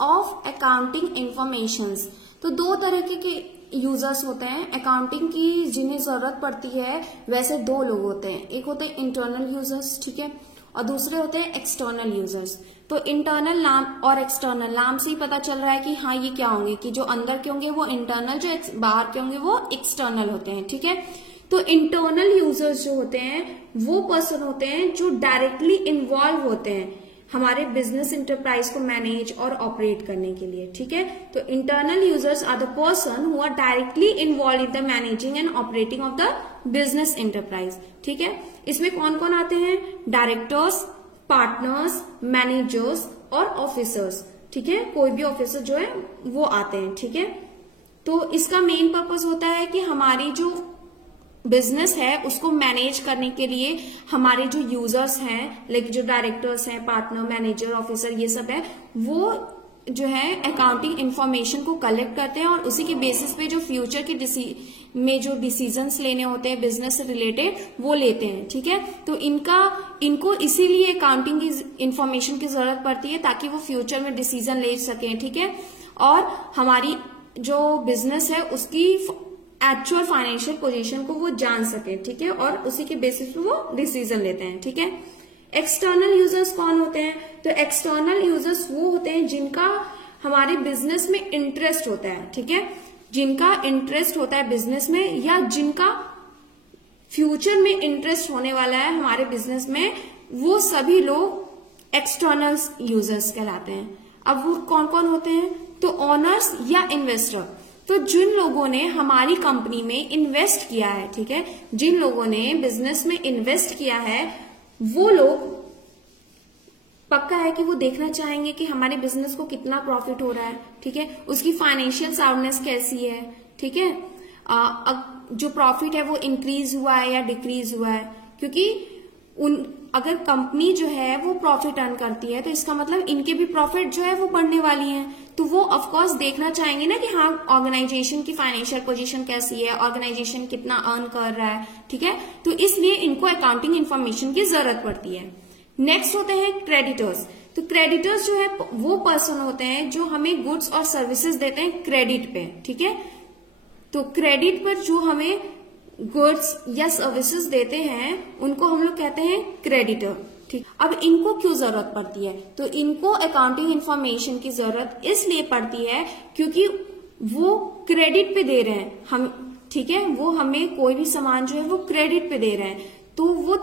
Of accounting informations. तो दो तरह के यूजर्स होते हैं अकाउंटिंग की जिन्हें जरूरत पड़ती है, वैसे दो लोग होते हैं, एक होते हैं इंटरनल यूजर्स, ठीक है, और दूसरे होते हैं एक्सटर्नल यूजर्स। तो इंटरनल नाम और एक्सटर्नल नाम से ही पता चल रहा है कि हाँ ये क्या होंगे, कि जो अंदर के होंगे वो इंटरनल, जो बाहर के होंगे वो एक्सटर्नल होते हैं, ठीक है। तो इंटरनल यूजर्स जो होते हैं वो पर्सन होते हैं जो डायरेक्टली इन्वॉल्व होते हैं हमारे बिजनेस इंटरप्राइज को मैनेज और ऑपरेट करने के लिए, ठीक है। तो internal users are the person who are directly involve in the managing and operating of the business enterprise, ठीक है। इसमें कौन कौन आते हैं? डायरेक्टर्स, पार्टनर्स, मैनेजर्स और ऑफिसर्स, ठीक है। कोई भी ऑफिसर जो है वो आते हैं, ठीक है। तो इसका मेन पर्पस होता है कि हमारी जो बिजनेस है उसको मैनेज करने के लिए हमारे जो यूजर्स हैं, लाइक जो डायरेक्टर्स हैं, पार्टनर, मैनेजर, ऑफिसर, ये सब है, वो जो है अकाउंटिंग इंफॉर्मेशन को कलेक्ट करते हैं और उसी के बेसिस पे जो फ्यूचर के में जो डिसीजंस लेने होते हैं बिजनेस से रिलेटेड वो लेते हैं, ठीक है। तो इनको इसीलिए अकाउंटिंग की इंफॉर्मेशन की जरूरत पड़ती है ताकि वो फ्यूचर में डिसीजन ले सकें, ठीक है, और हमारी जो बिजनेस है उसकी एक्चुअल फाइनेंशियल पोजीशन को वो जान सके, ठीक है, और उसी के बेसिस पे वो डिसीजन लेते हैं, ठीक है। एक्सटर्नल यूजर्स कौन होते हैं? तो एक्सटर्नल यूजर्स वो होते हैं जिनका हमारे बिजनेस में इंटरेस्ट होता है, ठीक है, जिनका इंटरेस्ट होता है बिजनेस में या जिनका फ्यूचर में इंटरेस्ट होने वाला है हमारे बिजनेस में, वो सभी लोग एक्सटर्नल यूजर्स कहलाते हैं। अब वो कौन कौन होते हैं? तो ओनर्स या इन्वेस्टर। तो जिन लोगों ने हमारी कंपनी में इन्वेस्ट किया है, ठीक है, जिन लोगों ने बिजनेस में इन्वेस्ट किया है वो लोग पक्का है कि वो देखना चाहेंगे कि हमारे बिजनेस को कितना प्रॉफिट हो रहा है, ठीक है, उसकी फाइनेंशियल साउंडनेस कैसी है, ठीक है, जो प्रॉफिट है वो इंक्रीज हुआ है या डिक्रीज हुआ है, क्योंकि अगर कंपनी जो है वो प्रॉफिट अर्न करती है तो इसका मतलब इनके भी प्रॉफिट जो है वो बढ़ने वाली है, तो वो ऑफ कोर्स देखना चाहेंगे ना कि हाँ ऑर्गेनाइजेशन की फाइनेंशियल पोजीशन कैसी है, ऑर्गेनाइजेशन कितना अर्न कर रहा है, ठीक है। तो इसलिए इनको अकाउंटिंग इंफॉर्मेशन की जरूरत पड़ती है। नेक्स्ट होते हैं क्रेडिटर्स। तो क्रेडिटर्स जो है वो पर्सन होते हैं जो हमें गुड्स और सर्विसेज देते हैं क्रेडिट पे, ठीक है। तो क्रेडिट पर जो हमें गुड्स या सर्विसेज देते हैं उनको हम लोग कहते हैं क्रेडिटर, ठीक। अब इनको क्यों जरूरत पड़ती है? तो इनको अकाउंटिंग इंफॉर्मेशन की जरूरत इसलिए पड़ती है क्योंकि वो क्रेडिट पे दे रहे हैं हम, ठीक है, वो हमें कोई भी सामान जो है वो क्रेडिट पे दे रहे हैं, तो वो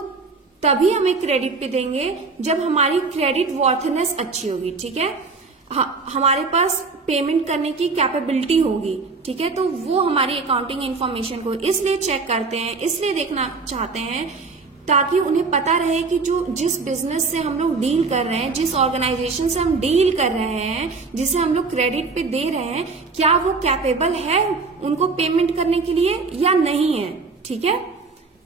तभी हमें क्रेडिट पे देंगे जब हमारी क्रेडिट वर्थनेस अच्छी होगी, ठीक है, हमारे पास पेमेंट करने की कैपेबिलिटी होगी, ठीक है। तो वो हमारी अकाउंटिंग इंफॉर्मेशन को इसलिए चेक करते हैं, इसलिए देखना चाहते हैं ताकि उन्हें पता रहे कि जिस बिजनेस से हम लोग डील कर रहे हैं, जिस ऑर्गेनाइजेशन से हम डील कर रहे हैं, जिसे हम लोग क्रेडिट पे दे रहे हैं, क्या वो कैपेबल है उनको पेमेंट करने के लिए या नहीं है, ठीक है।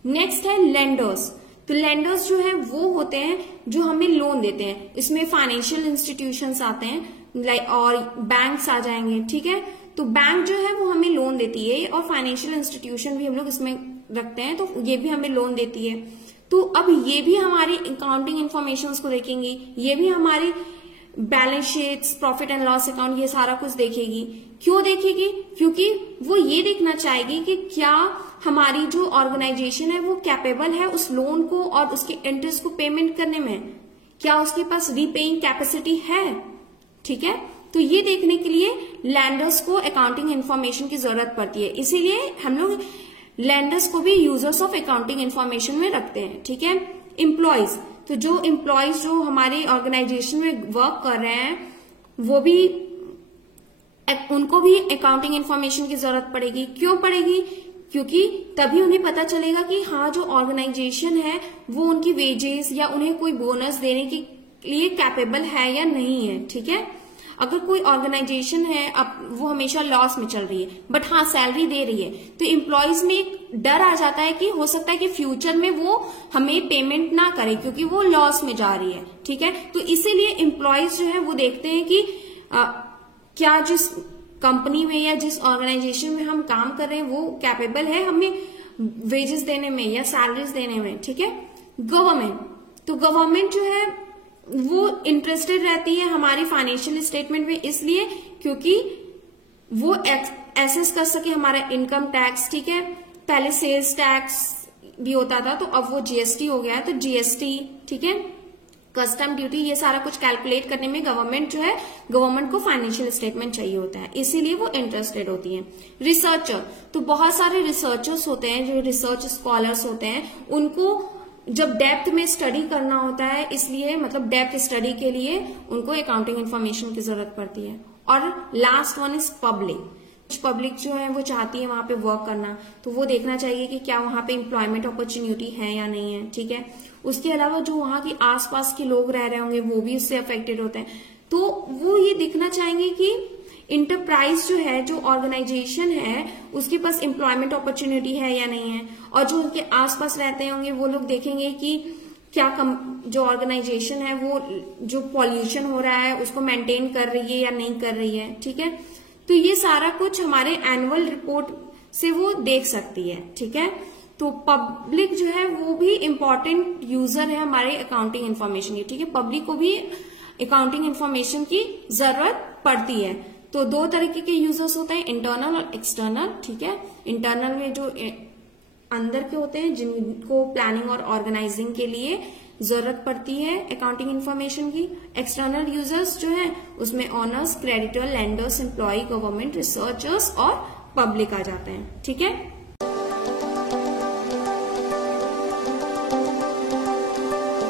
नेक्स्ट है लेंडर्स। तो लेंडर्स जो है वो होते हैं जो हमें लोन देते हैं, इसमें फाइनेंशियल इंस्टीट्यूशंस आते हैं और बैंक्स आ जाएंगे, ठीक है। तो बैंक जो है वो हमें लोन देती है और फाइनेंशियल इंस्टीट्यूशन भी हम लोग इसमें रखते हैं, तो ये भी हमें लोन देती है। तो अब ये भी हमारी अकाउंटिंग इंफॉर्मेशन को देखेंगी, ये भी हमारी balance sheets, profit and loss account, ये सारा कुछ देखेगी। क्यों देखेगी? क्योंकि वो ये देखना चाहेगी कि क्या हमारी जो ऑर्गेनाइजेशन है वो कैपेबल है उस लोन को और उसके इंटरेस्ट को पेमेंट करने में, क्या उसके पास रीपेइंग कैपेसिटी है, ठीक है। तो ये देखने के लिए लैंडर्स को अकाउंटिंग इंफॉर्मेशन की जरूरत पड़ती है, इसीलिए हम लोग लैंडर्स को भी यूजर्स ऑफ अकाउंटिंग इंफॉर्मेशन में रखते हैं, ठीक है। एम्प्लॉयज, तो जो एम्प्लॉयज जो हमारे ऑर्गेनाइजेशन में वर्क कर रहे हैं वो भी, उनको भी अकाउंटिंग इंफॉर्मेशन की जरूरत पड़ेगी। क्यों पड़ेगी? क्योंकि तभी उन्हें पता चलेगा कि हाँ जो ऑर्गेनाइजेशन है वो उनकी वेजेस या उन्हें कोई बोनस देने के लिए कैपेबल है या नहीं है, ठीक है। अगर कोई ऑर्गेनाइजेशन है अब वो हमेशा लॉस में चल रही है बट हाँ सैलरी दे रही है, तो एम्प्लॉयज में एक डर आ जाता है कि हो सकता है कि फ्यूचर में वो हमें पेमेंट ना करे क्योंकि वो लॉस में जा रही है, ठीक है। तो इसीलिए एम्प्लॉयज जो है वो देखते हैं कि क्या जिस कंपनी में या जिस ऑर्गेनाइजेशन में हम काम कर रहे हैं वो कैपेबल है हमें वेजेस देने में या सैलरीज देने में, ठीक है। गवर्नमेंट, तो गवर्नमेंट जो है वो इंटरेस्टेड रहती है हमारी फाइनेंशियल स्टेटमेंट में, इसलिए क्योंकि वो एसेस कर सके हमारा इनकम टैक्स, ठीक है। पहले सेल्स टैक्स भी होता था, तो अब वो जीएसटी हो गया है, तो जीएसटी, ठीक है, कस्टम ड्यूटी, ये सारा कुछ कैलकुलेट करने में गवर्नमेंट को फाइनेंशियल स्टेटमेंट चाहिए होता है, इसीलिए वो इंटरेस्टेड होती है। रिसर्चर, तो बहुत सारे रिसर्चर्स होते हैं, जो रिसर्च स्कॉलर्स होते हैं, उनको जब डेप्थ में स्टडी करना होता है, इसलिए मतलब डेप्थ स्टडी के लिए उनको अकाउंटिंग इन्फॉर्मेशन की जरूरत पड़ती है। और लास्ट वन इज पब्लिक जो है वो चाहती है वहां पे वर्क करना, तो वो देखना चाहिए कि क्या वहां पे एम्प्लॉयमेंट अपॉर्चुनिटी है या नहीं है, ठीक है। उसके अलावा जो वहां के आसपास के लोग रह रहे होंगे वो भी इससे अफेक्टेड होते हैं, तो वो ये देखना चाहेंगे कि इंटरप्राइज जो है, जो ऑर्गेनाइजेशन है, उसके पास एम्प्लॉयमेंट अपॉर्चुनिटी है या नहीं है। और जो उनके आसपास रहते होंगे वो लोग देखेंगे कि क्या जो ऑर्गेनाइजेशन है वो जो पॉल्यूशन हो रहा है उसको मेंटेन कर रही है या नहीं कर रही है, ठीक है। तो ये सारा कुछ हमारे एनुअल रिपोर्ट से वो देख सकती है, ठीक है। तो पब्लिक जो है वो भी इम्पोर्टेंट यूजर है हमारे अकाउंटिंग इन्फॉर्मेशन की, ठीक है। पब्लिक को भी अकाउंटिंग इन्फॉर्मेशन की जरूरत पड़ती है। तो दो तरीके के यूजर्स होते हैं, इंटरनल और एक्सटर्नल, ठीक है। इंटरनल में जो अंदर के होते हैं, जिनको प्लानिंग और ऑर्गेनाइजिंग के लिए जरूरत पड़ती है अकाउंटिंग इन्फॉर्मेशन की। एक्सटर्नल यूजर्स जो है उसमें owners, creditor, lenders, employ, government, researchers और पब्लिक आ जाते हैं, ठीक है।